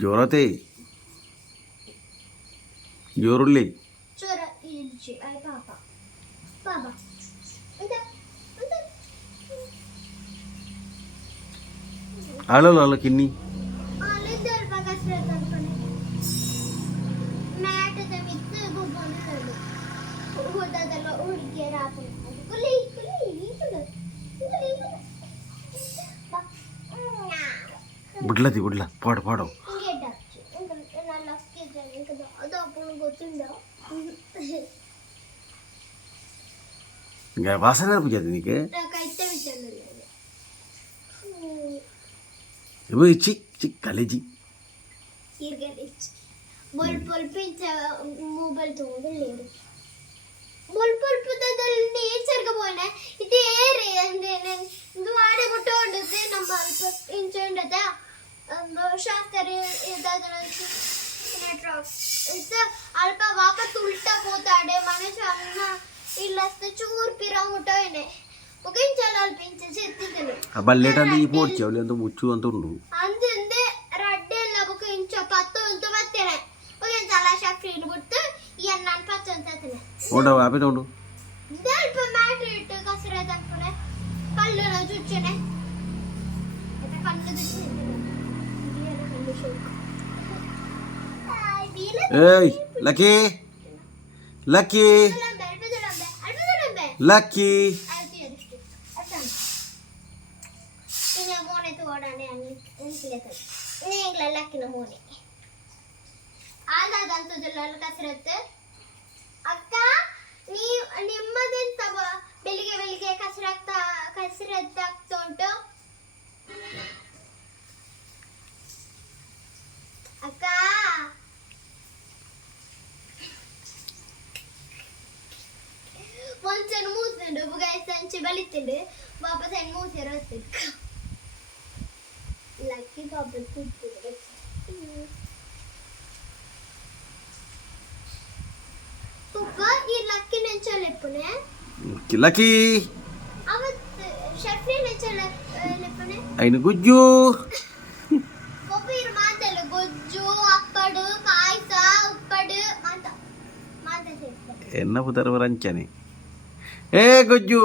जोराते जोरुल्ली चोरा इल्ची आई पापा पापा आलो लालो किन्नी आले दर बघा श्रद्धापणे मॅट ते मित्र गोबोन करलो होता त्याला उडके राहतो कुली कुली कुली बुडला ती बुडला पाड पाडो गेटची ना लक्की जाने कदा ಅದು आपण ಗೊತ್ತಿಲ್ಲ गा वासना पूजा निके कायते विचारले वो चिक चिक कलेजी ಇರ್ಗಲಿಚ್ ಬೊಲ್ ಪಿಂಚ ಮೊಬೈಲ್ ತಗೊಂಡಿಲ್ಲ ಬೊಲ್ ಪುದದಲ್ಲಿ ನೇಚರ್ಗೆ ಹೋಯ್ನ ಇದು ಏರಿ ಅಂದ್ರೆ ಇದು ಆಡೆ ಮುಟ್ಟೋಂಡದೆ ನಮ್ಮ ಅಲ್ಪ ಇಂಚಂಡದ ಶಾಸ್ತ್ರ ಇದಾದ ಇದು ಅಲ್ಪ ವಾಪಸ್ ಉಲ್ಟಾ ಹೋತಾಡೆ ಮನುಷ್ಯ ಅನ್ನ ಇಲ್ಲಸ್ತ ಚೂರ್ ಪಿರ ಮುಟ್ಟೋಯ್ನೆ ಒಗಿಂಚಲ ಅಲ್ಪ ಇಂಚ ಚೆತ್ತಿದ್ದನು ಬಲ್ಲೆಟಂದು ಈ ಪೋಡ್ಚೆ ಅವಲಿ ಅಂತ ಮುಚ್ಚು ಅಂತ ಉಂಡು ಅಂದಿಂದೆ ರಡ್ಡೆಲ್ಲ ಬುಕ್ ಇಂಚ ಪತ್ತು ಅಂತ ಬರ್ತೇನೆ ಒಗಿಂಚಲ ಶಕ್ತಿನ ಬಿಟ್ಟು ಏನು ನಾನು ಪತ್ತು ಅಂತ ಹೇಳ್ತೇನೆ ಓಡವ ಆಪೆ ತಗೊಂಡು ಸ್ವಲ್ಪ ಮ್ಯಾಟ್ರ್ ಇಟ್ಟು ಕಸರೆ ತನ್ಕೊನೆ ಕಲ್ಲುನ ಚುಚ್ಚನೆ ಕಲ್ಲು ಏಯ್ ಲಕ್ಕಿ ಲಕ್ಕಿ ಲಕ್ಕಿ മോനെ തോടാണ് ലക്കിന മോനെ ಆದಾದಂತದಲ್ಲ ಕಸರತ್ತು ಅಕ್ಕ ನಿಮ್ಮದೆಂತ ಬೆಳಿಗ್ಗೆ ಬೆಳಿಗ್ಗೆ ಕಸರತ್ತಾಗ್ತಾ ಉಂಟು ಅಕ್ಕ ಒಂದ್ಸಲ ಮೂಸಂಡು ಬುಗಾಯ ಸಂಚೆ ಬಲಿತಿಂಡು ವಾಪಸ್ ಹೆಣ್ಣು ಮೂಸಿರೋದು ಲಕ್ಕಿ ಪಾಪ ಕೂತಿದ್ರು ಪಪ್ಪ ಈ ಲಕ್ಕಿ ನೆಂಚಲೆಪ್ಪನೆ ಲಕ್ಕಿ ಅವತ್ತು ಶಫ್ರಿ ನೆಂಚಲೆಪ್ಪನೆ ಐನು ಗುಜ್ಜು ಪಪ್ಪ ಇರು ಮಾತಲ್ಲ ಗೊಜ್ಜು ಅಪ್ಪಡು ಪಾಯಸ ಉಪ್ಪಡು ಅಂತ ಮಾತಾಡ್ತಾರೆ ಎನ್ನ ಪುದರ ರಂಚನೆ ಏ ಗುಜ್ಜು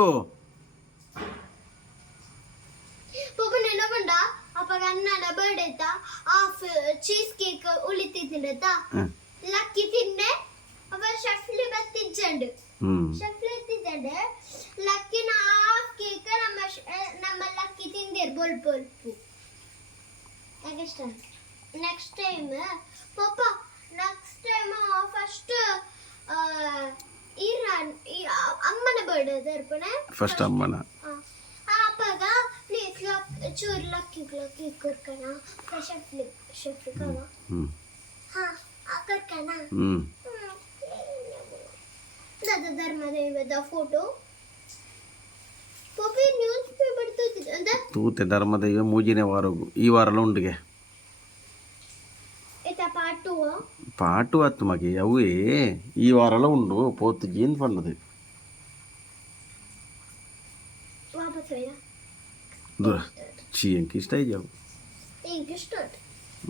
ಪಪ್ಪ ನೆನಪುಂಡ ಅಪ್ಪಗ ಅಣ್ಣನ ಬರ್ಡೇ ಇತ್ತ ಹಾಫ್ ಚೀಸ್ ಕೇಕ್ ಉಳಿತಿದ್ದ ಲಕ್ಕಿ ತಿಂಡೆ ಅವ ಶಫ್ಲಿ ಬತ್ತಿಜ್ಜಂಡು ಶಫ್ಲಿ ಎತ್ತಿಜ್ಜಂಡು ಲಕ್ಕಿನ ಹಾಫ್ ಕೇಕ್ ನಮ್ಮ ಲಕ್ಕಿ ತಿಂದಿರ್ ಬೊಲ್ಪು ನೆಕ್ಸ್ಟ್ ಟೈಮ್ ಪಪ್ಪ ನೆಕ್ಸ್ಟ್ ಟೈಮ್ ಫಸ್ಟ್ ಅಮ್ಮನ ಬರ್ಡೇ ತರ್ಪಣೆ ಫಸ್ಟ್ ಅಮ್ಮನ ಅಪ್ಪಗ ಪ್ಲೀಸ್ ಚೂರು ಲಕ್ಕಿ ಕೊರ್ಕಣ ಶಫ್ಲಿ ಕಣ ಹಾ ಕರ್ಕಣ दादा धर्मदेवದ ಫೋಟೋ ಪಪ್ಪಿ ನ್ಯೂಸ್ ಪೇಪರ್ ತೂತಿದ್ದ ತೂತೆ ಧರ್ಮದೇವ ಮೂಜಿನೇ ವಾರಗು ಈ ವಾರಲ ಉಂಡಿಗೆ ಎತ ಪಾಟು ಅತ್ತು ಮಗೆ ಅವೇ ಈ ವಾರಲ ಉಂಡು ಪೋತು ಜೀನ್ ಪಣ್ಣದು ವಾಪಸ್ ಹೋಯ ದೂರ ಚಿ ಎಂಕ್ ಇಷ್ಟ ಇದ್ದಾವು ಇಷ್ಟ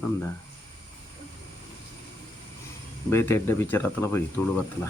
ನಂದ ಬೇತೆ ಎಡ್ಡೆ ಪಿಕ್ಚರ್ ಹತ್ತಲ ಹೋಗಿ ತುಳು ಬತ್ತಲ